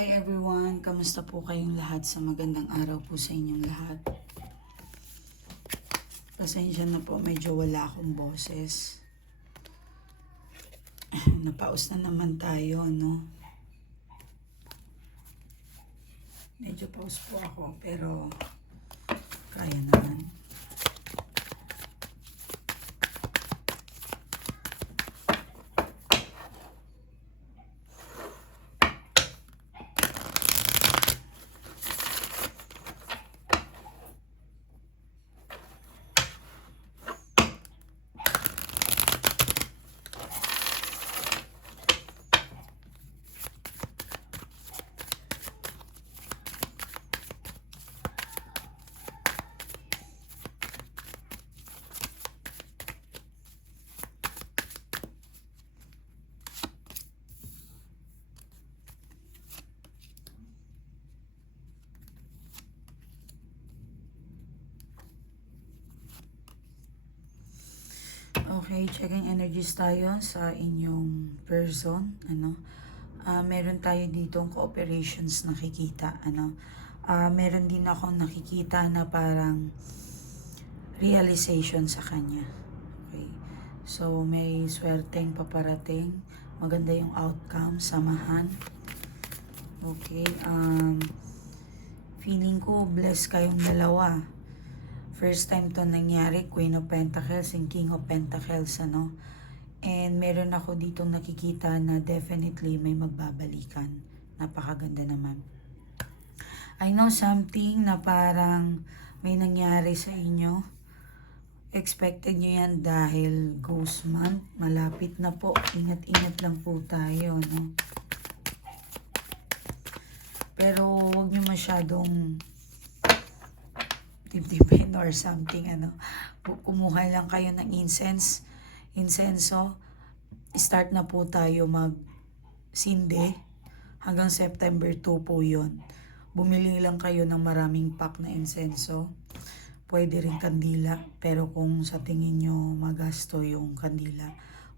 Hi everyone, kamusta po kayong lahat sa magandang araw po sa inyong lahat. Pasensya na po, medyo wala akong boses. Napaus na naman tayo, no? Medyo pause po ako, pero kaya naman. Okay, checking energies tayo sa inyong person, ano. Ah, meron tayo ditong cooperations nakikita, ano. Ah, meron din ako nakikita na parang realization sa kanya. Okay. So, may swerteng paparating. Maganda yung outcome, samahan. Okay, um, feeling ko blessed kayong dalawa. First time to nangyari, Queen of Pentacles and King of Pentacles, ano. And meron ako ditong nakikita na definitely may magbabalikan. Napakaganda naman. I know something na parang may nangyari sa inyo. Expected nyo yan dahil ghost month. Malapit na po. Ingat-ingat lang po tayo, no? Pero huwag nyo masyadong dibdibin or something, ano. Kumuha lang kayo ng incense, insenso. Start na po tayo mag sinde. Hanggang September 2 po yon. Bumili lang kayo ng maraming pack na insenso. Pwede rin kandila. Pero kung sa tingin nyo magasto yung kandila,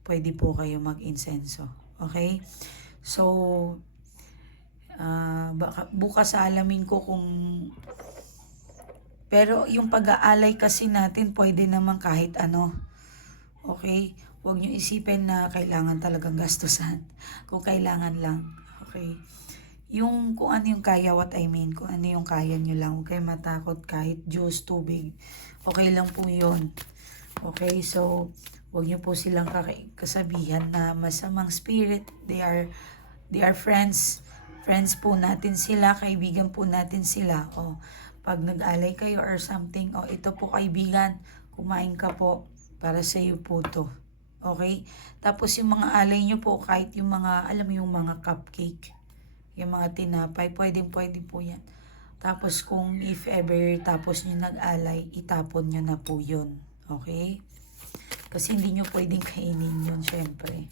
pwede po kayo mag-insenso. Okay? So, ah, baka, bukas alamin ko kung pero yung pag-aalay kasi natin, pwede naman kahit ano. Okay? Huwag nyo isipin na kailangan talagang gastusan. Kung kailangan lang. Okay? Yung kung ano yung kaya, what I mean, kung ano yung kaya nyo lang. Huwag kayo matakot kahit juice, tubig. Okay lang po yun. Okay? So, huwag nyo po silang kasabihan na masamang spirit. They are, they are friends. Friends po natin sila, kaibigan po natin sila. O, pag nag-alay kayo or something, o ito po kaibigan, kumain ka po para sa iyo po to. Okay? Tapos yung mga alay nyo po, kahit yung mga, alam mo yung mga cupcake, yung mga tinapay, pwedeng pwede po yan. Tapos kung if ever tapos nyo nag-alay, itapon nyo na po yun. Okay? Kasi hindi nyo pwedeng kainin yun, syempre.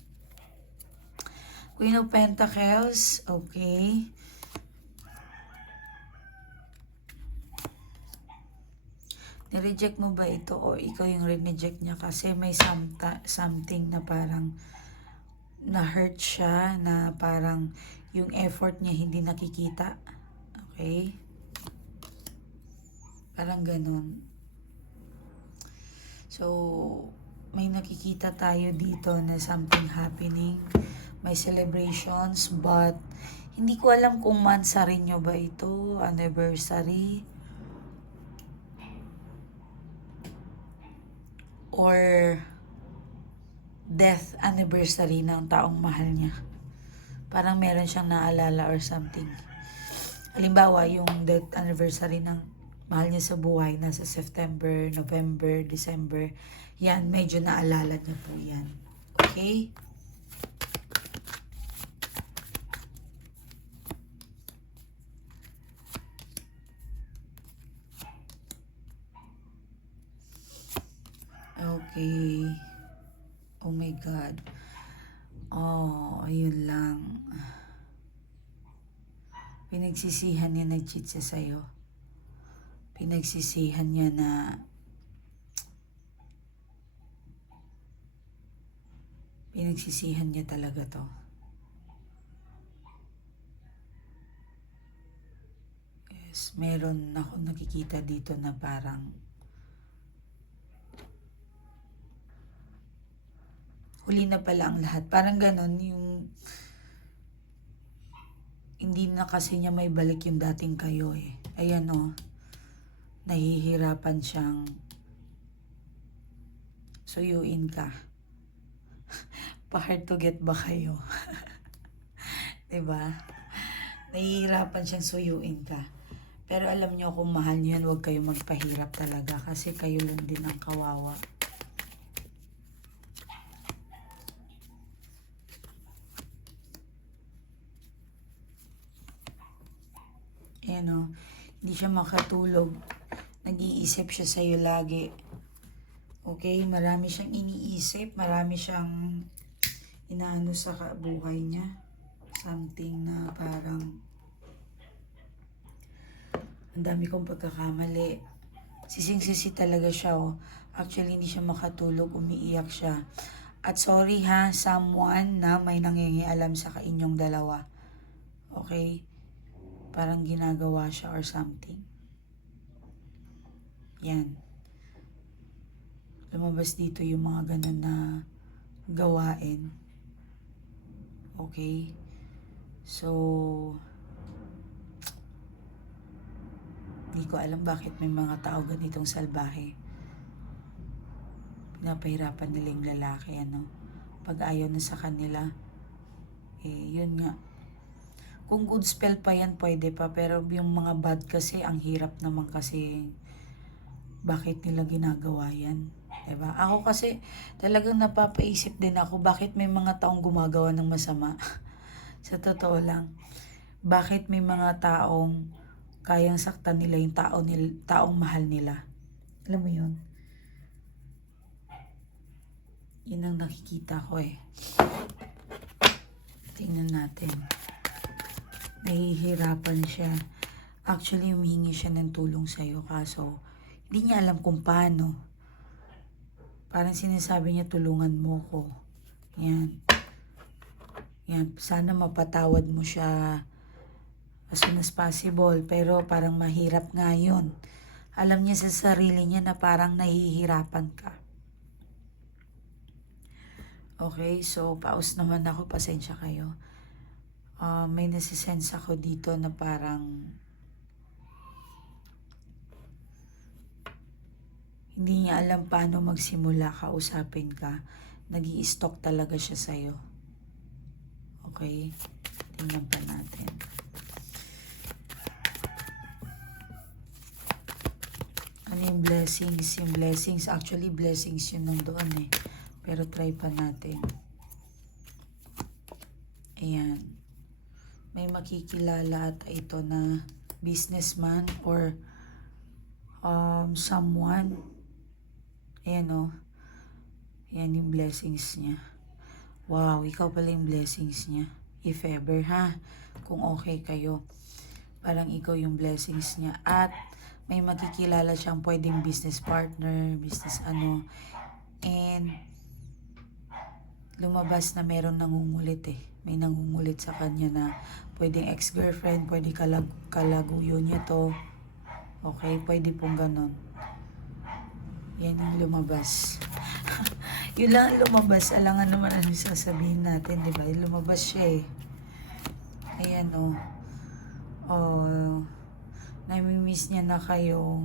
Queen of Pentacles, okay. Nireject mo ba ito o ikaw yung rineject niya kasi may someta, something na parang na-hurt siya, na parang yung effort niya hindi nakikita. Okay? Parang ganun. So, may nakikita tayo dito na something happening. May celebrations, but hindi ko alam kung mansari nyo ba ito, anniversary, or death anniversary ng taong mahal niya. Parang meron siyang naalala or something. Halimbawa, yung death anniversary ng mahal niya sa buhay, nasa September, November, December. Yan, medyo naalala niya po yan. Okay? Okay. Oh my God. Oh, ayun lang. Pinagsisihan niya nag-cheat siya sa'yo. Pinagsisihan niya na pinagsisihan niya talaga to. Yes, meron ako nakikita dito na parang huli na pala ang lahat. Parang ganon yung hindi na kasi niya may balik yung dating kayo eh. Ayan o. Nahihirapan siyang suyuin ka. Pa-hard to get ba kayo? ba? Nahihirapan siyang suyuin ka. Pero alam niyo kung mahal niyo yan, huwag kayo magpahirap talaga kasi kayo lang din ang kawawa. Ayan o, hindi siya makatulog. Nag-iisip siya sa'yo lagi. Okay, marami siyang iniisip, marami siyang inaano sa buhay niya. Something na parang ang dami kong pagkakamali. Sising-sisi talaga siya, oh. Actually, hindi siya makatulog, umiiyak siya. At sorry ha, someone na may nangingialam sa kainyong dalawa. Okay? Parang ginagawa siya or something. Yan. Lumabas dito yung mga ganun na gawain. Okay? So, Hindi ko alam bakit may mga tao ganitong salbahe. Pinapahirapan nila yung lalaki, ano. Pag ayaw na sa kanila, eh, yun nga. Kung good spell pa yan, pwede pa. Pero yung mga bad kasi, ang hirap naman kasi bakit nila ginagawa yan. Diba? Ako kasi talagang napapaisip din ako bakit may mga taong gumagawa ng masama. sa totoo lang. Bakit may mga taong kayang saktan nila yung tao nil, taong mahal nila. Alam mo yun? Yun ang nakikita ko eh. Tingnan natin. Nahihirapan siya. Actually, humihingi siya ng tulong sa'yo kaso hindi niya alam kung paano. Parang sinasabi niya, tulungan mo ko. Yan. Yan. Sana mapatawad mo siya as soon as possible. Pero parang mahirap nga yun. Alam niya sa sarili niya na parang nahihirapan ka. Okay, so paus naman ako. Pasensya kayo. Uh, may nasisense ako dito na parang hindi niya alam paano magsimula kausapin ka. nag stalk talaga siya sa'yo. Okay? Tingnan pa natin. Ano yung blessings? Yung blessings, actually blessings yun nang doon eh. Pero try pa natin. Ayan. Makikilala at ito na businessman or um, someone. Ayan o. Oh. Ayan yung blessings niya. Wow, ikaw pala yung blessings niya. If ever ha, kung okay kayo. Parang ikaw yung blessings niya. At may makikilala siyang pwedeng business partner, business ano. And lumabas na meron nangungulit eh. May nangungulit sa kanya na pwedeng ex-girlfriend, pwede kalag kalaguyo niya to. Okay, pwede pong ganon. Yan yung lumabas. yun lang ang lumabas. Alangan naman ano sasabihin natin, di ba? Lumabas siya eh. Ayan o. Oh. oh namimiss niya na kayo.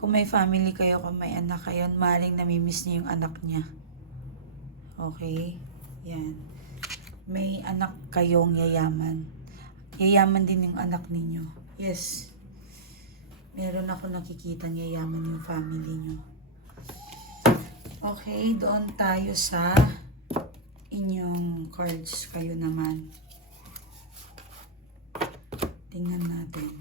Kung may family kayo, kung may anak kayo, maring namimiss niya yung anak niya. Okay? Yan. May anak kayong yayaman. Yayaman din yung anak ninyo. Yes. Meron ako nakikita yayaman yung family niyo. Okay, doon tayo sa inyong cards kayo naman. Tingnan natin.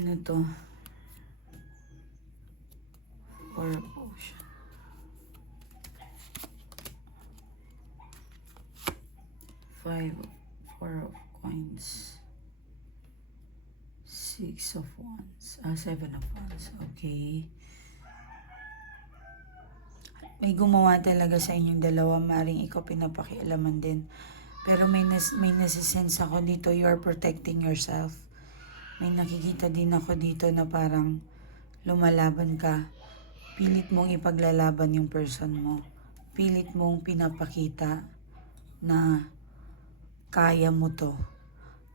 ano to Four of Ocean. Five, four of coins. Six of wands. Ah, seven of wands. Okay. May gumawa talaga sa inyong dalawa. Maring ikaw pinapakialaman din. Pero may, nas may nasisense ako dito. You are protecting yourself. May nakikita din ako dito na parang lumalaban ka. Pilit mong ipaglalaban yung person mo. Pilit mong pinapakita na kaya mo to.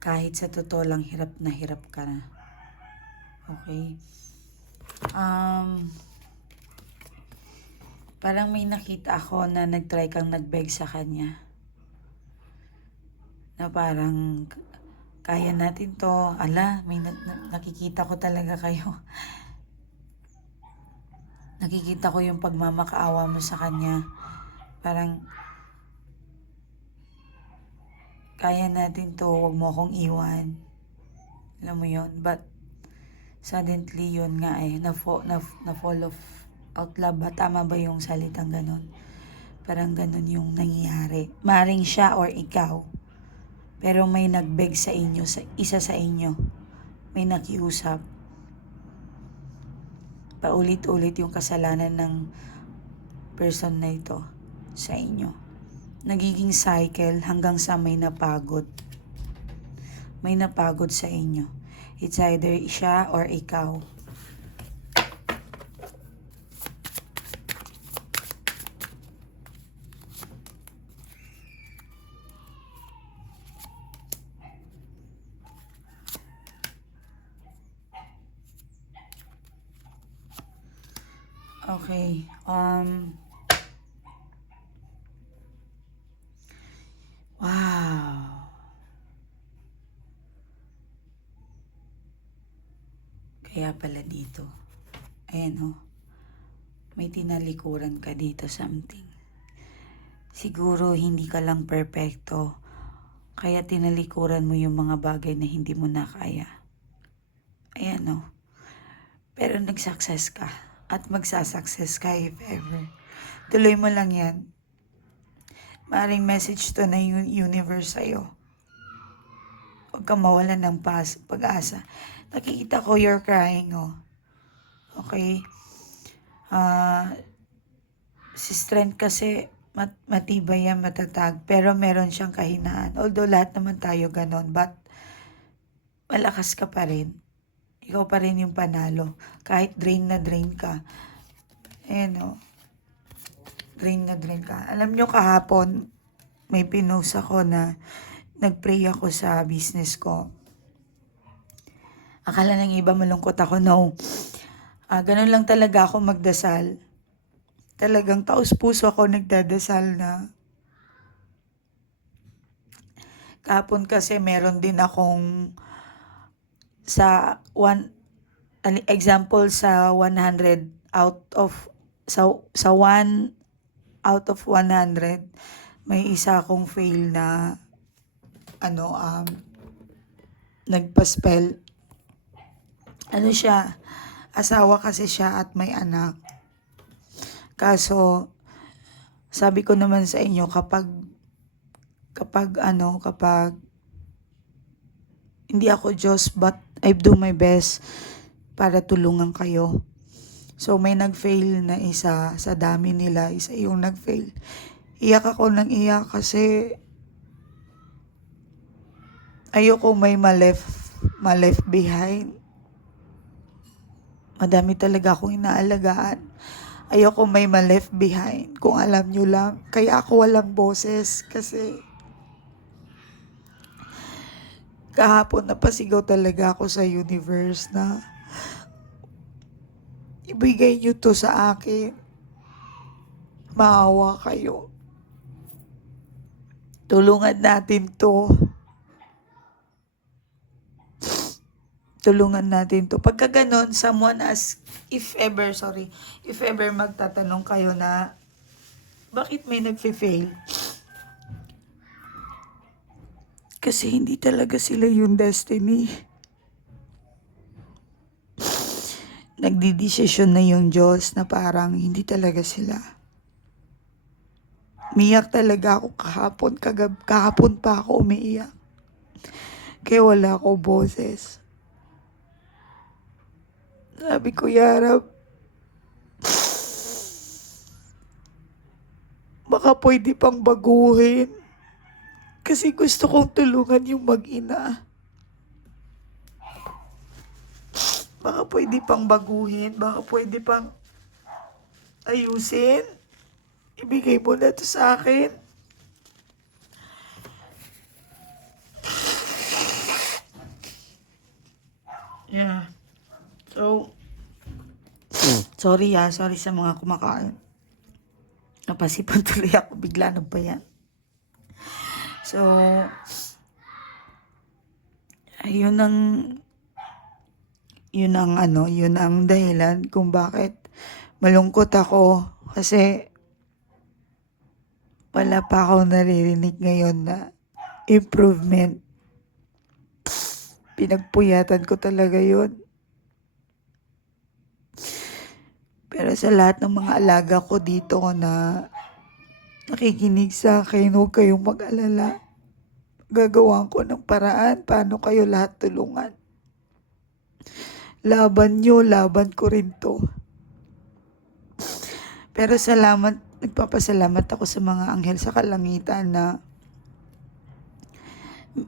Kahit sa totoo lang hirap na hirap ka na. Okay? Um, parang may nakita ako na nagtry kang nagbeg sa kanya. Na parang kaya natin to. Ala, may na- na- nakikita ko talaga kayo. nakikita ko yung pagmamakaawa mo sa kanya. Parang kaya natin to, wag mo akong iwan. Alam mo yon But, suddenly yun nga eh, na, na, na fall of out love ba? Tama ba yung salitang ganun? Parang ganun yung nangyayari. Maring siya or ikaw. Pero may nagbeg sa inyo, sa isa sa inyo. May nakiusap. Paulit-ulit yung kasalanan ng person na ito sa inyo nagiging cycle hanggang sa may napagod. May napagod sa inyo. It's either siya or ikaw. Okay. Um, Wow. Kaya pala dito. Ayan oh. May tinalikuran ka dito something. Siguro hindi ka lang perpekto. Kaya tinalikuran mo yung mga bagay na hindi mo na kaya. Ayan oh. Pero nag-success ka. At magsasuccess ka if ever. Tuloy mo lang yan. Maring message to na yung universe sa'yo. Huwag kang mawalan ng pag-asa. Nakikita ko you're crying, oh. Okay? Ah, si strength kasi mat matibay yan, matatag. Pero meron siyang kahinaan. Although lahat naman tayo ganon. But, malakas ka pa rin. Ikaw pa rin yung panalo. Kahit drain na drain ka. Ayan, oh drain na drain ka. Alam nyo kahapon, may pinost ako na nagpray ako sa business ko. Akala ng iba malungkot ako. No. Ah, ganun lang talaga ako magdasal. Talagang taos puso ako nagdadasal na kahapon kasi meron din akong sa one example sa 100 out of sa sa one out of 100 may isa akong fail na ano um nagpa-spell ano siya asawa kasi siya at may anak kaso sabi ko naman sa inyo kapag kapag ano kapag hindi ako Diyos but I do my best para tulungan kayo So may nag-fail na isa sa dami nila, isa yung nag-fail. Iyak ako ng iyak kasi ayoko may ma-left, ma-left behind. Madami talaga akong inaalagaan. Ayoko may ma-left behind. Kung alam nyo lang. Kaya ako walang boses kasi kahapon napasigaw talaga ako sa universe na ibigay nyo to sa akin. Maawa kayo. Tulungan natin to. Tulungan natin to. Pagka ganon, someone ask, if ever, sorry, if ever magtatanong kayo na, bakit may nagfe-fail? Kasi hindi talaga sila yung destiny. nagdidesisyon na yung Diyos na parang hindi talaga sila. Umiyak talaga ako kahapon, kagab kahapon pa ako umiiyak. Kaya wala ako boses. Sabi ko, Yarab, baka pwede pang baguhin. Kasi gusto kong tulungan yung mag-ina. Baka pwede pang baguhin, baka pwede pang ayusin. Ibigay mo na to sa akin. Yeah. So, sorry ah, sorry sa mga kumakain. Napasipan tuloy ako, bigla na ba yan? So, ayun ang yun ang ano, yun ang dahilan kung bakit malungkot ako kasi wala pa ako naririnig ngayon na improvement. Pinagpuyatan ko talaga yun. Pero sa lahat ng mga alaga ko dito na nakikinig sa akin, huwag kayong mag-alala. Gagawa ko ng paraan paano kayo lahat tulungan. Laban nyo, laban ko rin to. Pero salamat, nagpapasalamat ako sa mga anghel sa kalangitan na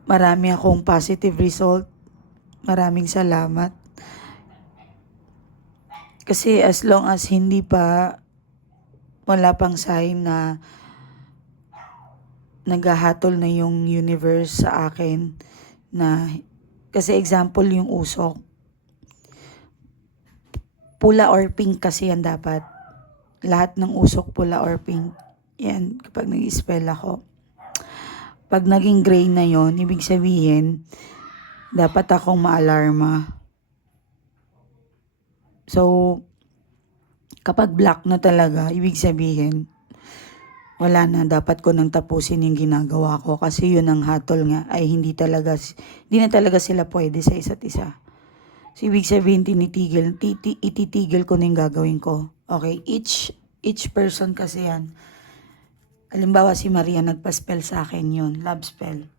marami akong positive result. Maraming salamat. Kasi as long as hindi pa wala pang sign na naghahatol na yung universe sa akin na kasi example yung usok pula or pink kasi yan dapat. Lahat ng usok pula or pink. Yan kapag nag-spell ako. Pag naging gray na yon ibig sabihin dapat akong maalarma so kapag black na talaga ibig sabihin wala na, dapat ko nang tapusin yung ginagawa ko kasi yun ang hatol nga ay hindi talaga, hindi na talaga sila pwede sa isa't isa. So, ibig sabihin, tinitigil, titi, ititigil ko na gagawin ko. Okay, each, each person kasi yan. Halimbawa, si Maria nagpa-spell sa akin yun, love spell.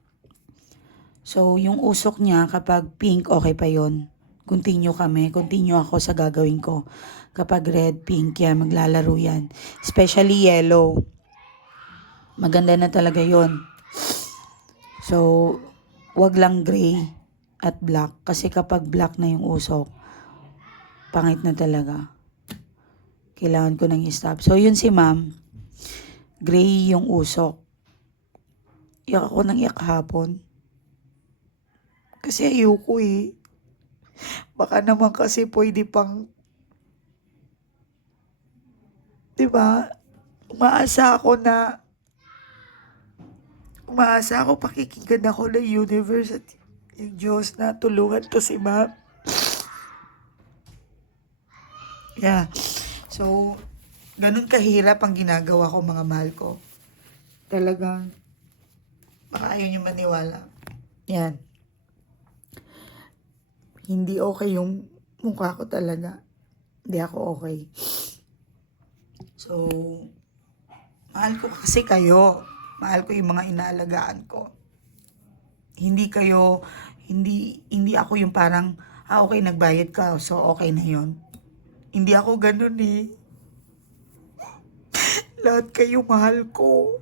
So, yung usok niya, kapag pink, okay pa yon Continue kami, continue ako sa gagawin ko. Kapag red, pink, yan, maglalaro yan. Especially yellow maganda na talaga yon So, wag lang gray at black. Kasi kapag black na yung usok, pangit na talaga. Kailangan ko nang i-stop. So, yun si ma'am. Gray yung usok. Iyak ako ng iyak hapon. Kasi ayoko eh. Baka naman kasi pwede pang... Diba? Umaasa ako na umaasa ako, pakikinggan ako ng universe at yung Diyos na tulungan to si ma'am. Yeah. So, ganun kahirap ang ginagawa ko mga mahal ko. Talagang, baka ayaw niyo maniwala. Yan. Hindi okay yung mukha ko talaga. Hindi ako okay. So, mahal ko kasi kayo. Mahal ko yung mga inaalagaan ko. Hindi kayo, hindi, hindi ako yung parang, ah okay, nagbayad ka, so okay na yon. Hindi ako ganun eh. Lahat kayo mahal ko.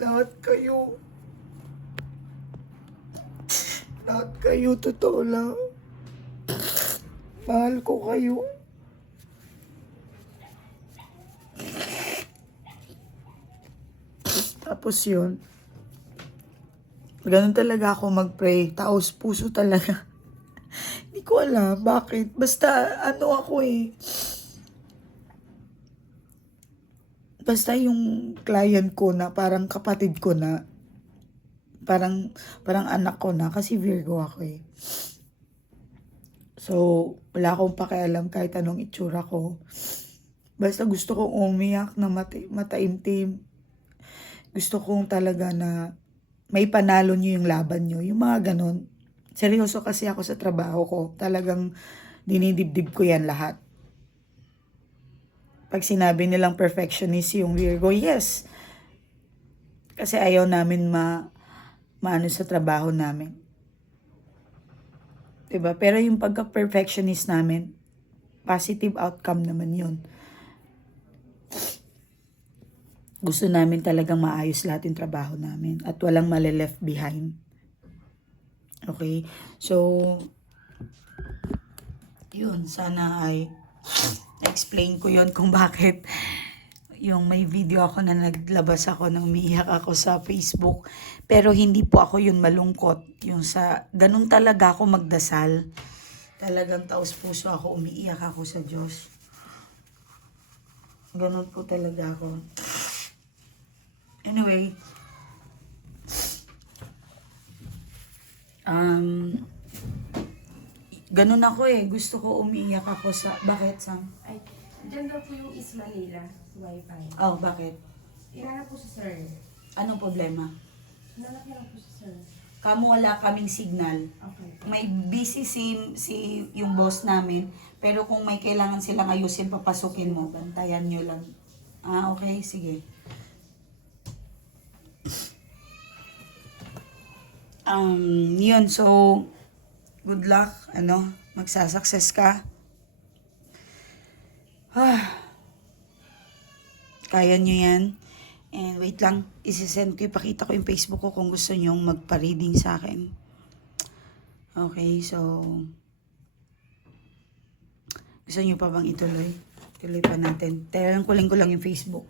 Lahat kayo. Lahat kayo, totoo lang. Mahal ko kayo. Tapos yun, ganun talaga ako mag-pray. Taos puso talaga. Hindi ko alam bakit. Basta ano ako eh. Basta yung client ko na parang kapatid ko na. Parang, parang anak ko na. Kasi Virgo ako eh. So, wala akong pakialam kahit anong itsura ko. Basta gusto kong umiyak na mata- mataimtim gusto kong talaga na may panalo nyo yung laban nyo. Yung mga ganon. Seryoso kasi ako sa trabaho ko. Talagang dinidibdib ko yan lahat. Pag sinabi nilang perfectionist yung Virgo, yes. Kasi ayaw namin ma maano sa trabaho namin. 'Di ba? Pero yung pagka-perfectionist namin, positive outcome naman yun. Gusto namin talagang maayos lahat yung trabaho namin at walang mali-left behind. Okay? So, yun, sana ay explain ko yon kung bakit yung may video ako na naglabas ako nang umiiyak ako sa Facebook. Pero hindi po ako yun malungkot. Yung sa, ganun talaga ako magdasal. Talagang taos puso ako, umiiyak ako sa Diyos. Ganun po talaga ako. Anyway, um, ganun ako eh. Gusto ko umiiyak ako sa, bakit Sam? Ay, dyan daw po yung East Manila, Wi-Fi. Oh, bakit? Inanap po si sir. Anong problema? Niya lang po si sir. Kamu wala kaming signal. Okay. May busy sim si yung boss namin, pero kung may kailangan silang ayusin, papasukin mo. Bantayan nyo lang. Ah, okay. Sige. Um, yun. So, good luck. Ano, magsasucess ka. Ah. Kaya nyo yan. And wait lang, isisend ko, ipakita ko yung Facebook ko kung gusto nyong magpa-reading sa akin. Okay, so... Gusto nyo pa bang ituloy? Tuloy pa natin. Tayang kuling ko lang yung Facebook.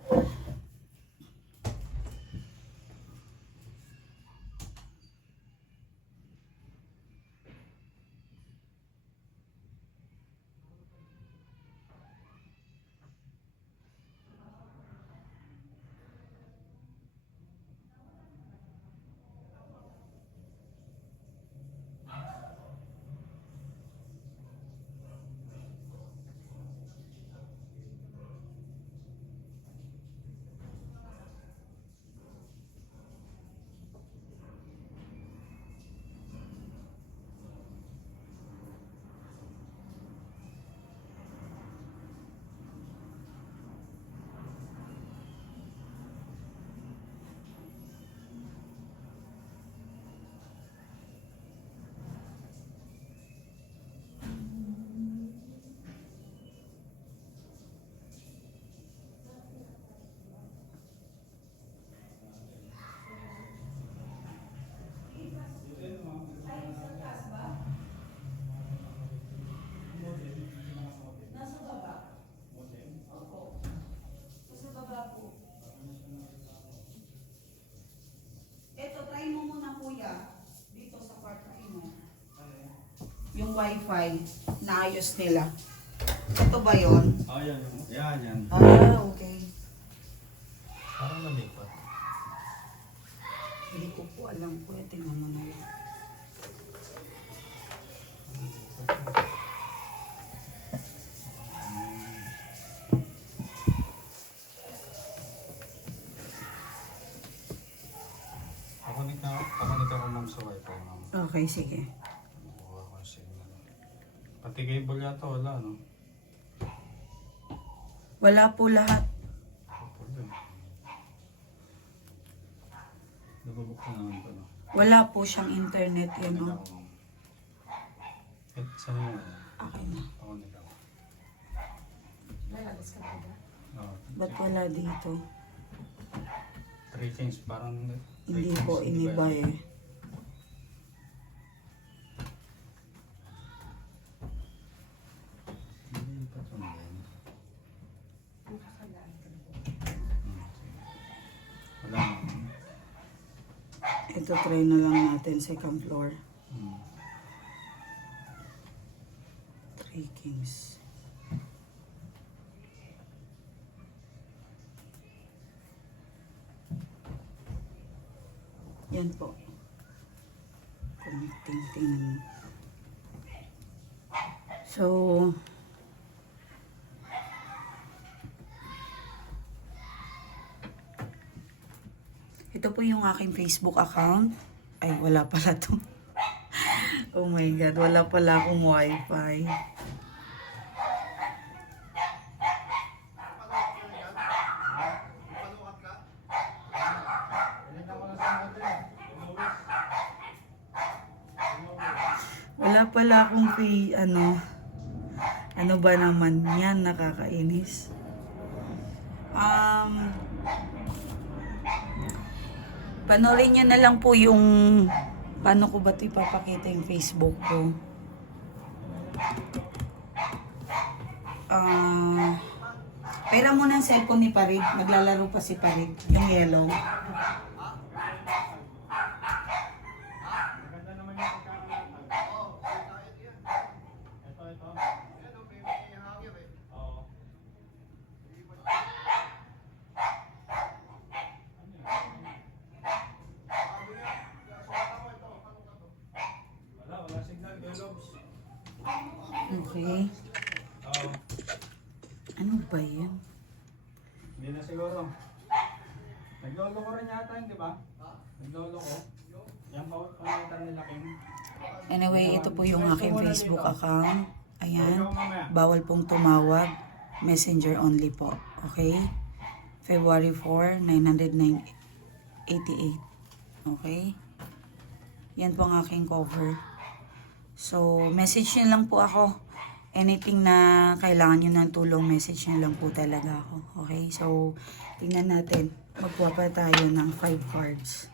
Ito, try mo muna kuya. Dito sa kwarto mo. Wifi, naayos nila. Ito ba yon? Oh, yan. Yan, yan. Ah, okay. Parang nalipat. Hindi ko po alam kuya. Tingnan mo na lang. Pakunik na, pakunik ako ma'am sa wifi ma'am. Okay, sige. Yata wala, no? Wala po lahat. Kapag Nabubuksan naman ko, no? Wala po siyang internet yun. Pakunik No? ako ma'am. Eh, saan mo? Okay na. Ako. Lalabas ka pa ba? Oh, Ba't wala dito? three things, parang... three Hindi things, po, ba iniba yan? eh. Hindi pa ito din. Nakakalaan ka po. Hmm, sige. Wala. Ito, try na lang natin second floor. Three kings. Yan po. Connecting, tingnan mo. So, yung aking Facebook account. Ay, wala pala to. oh my God, wala pala akong wifi. Wala pala akong free, ano, ano ba naman yan, nakakainis. Um, panoorin nyo na lang po yung, paano ko ba ito ipapakita yung Facebook ko. Ah, pera mo ng cellphone ni Parig, maglalaro pa si Parig, yung yellow. Ito, ito. Oo. Wala, wala signal, Gelobs. Okay. Oo. Ano ba yan? Hindi na siguro. Naglolo ko rin yata yun, di ba? Naglolo ko. Yan ba pangita nila King? Anyway, ito po yung aking Facebook account. Ayan. Bawal pong tumawag. Messenger only po. Okay? February 4, 988. Okay? Yan po ang aking cover. So, message nyo lang po ako. Anything na kailangan nyo ng tulong, message nyo lang po talaga ako. Okay? So, tingnan natin. Magkuha pa tayo ng 5 cards.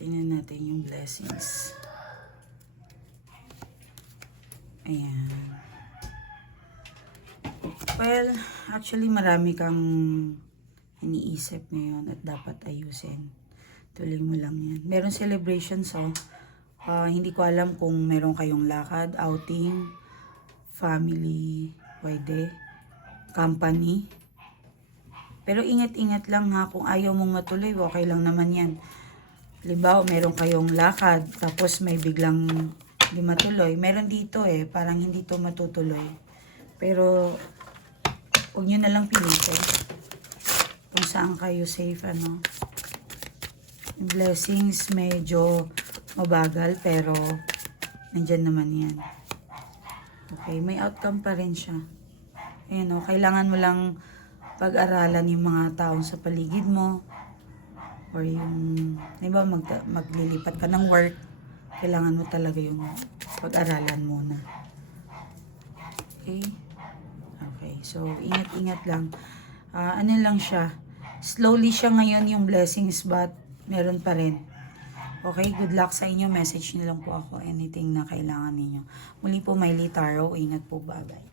Tingnan natin yung blessings. Ayan. Well, actually marami kang iniisip ngayon at dapat ayusin. Tuloy mo lang yan. Meron celebrations oh. Ah, hindi ko alam kung meron kayong lakad, outing, family, pwede, company. Pero ingat-ingat lang ha, kung ayaw mong matuloy, okay lang naman yan. Halimbawa, meron kayong lakad, tapos may biglang hindi matuloy. Meron dito eh, parang hindi to matutuloy. Pero, huwag nyo na lang pilitin. Kung saan kayo safe, ano. Blessings, medyo mabagal, pero nandyan naman yan. Okay, may outcome pa rin siya. Ayan o, kailangan mo lang pag-aralan yung mga taong sa paligid mo, or yung, di ba, mag, maglilipat ka ng work, kailangan mo talaga yung pag-aralan muna. Okay? Okay, so ingat-ingat lang. Ah, ano lang siya, slowly siya ngayon yung blessings but meron pa rin. Okay, good luck sa inyo. Message niyo lang po ako anything na kailangan ninyo. Muli po, Miley Taro. Ingat po, bye-bye.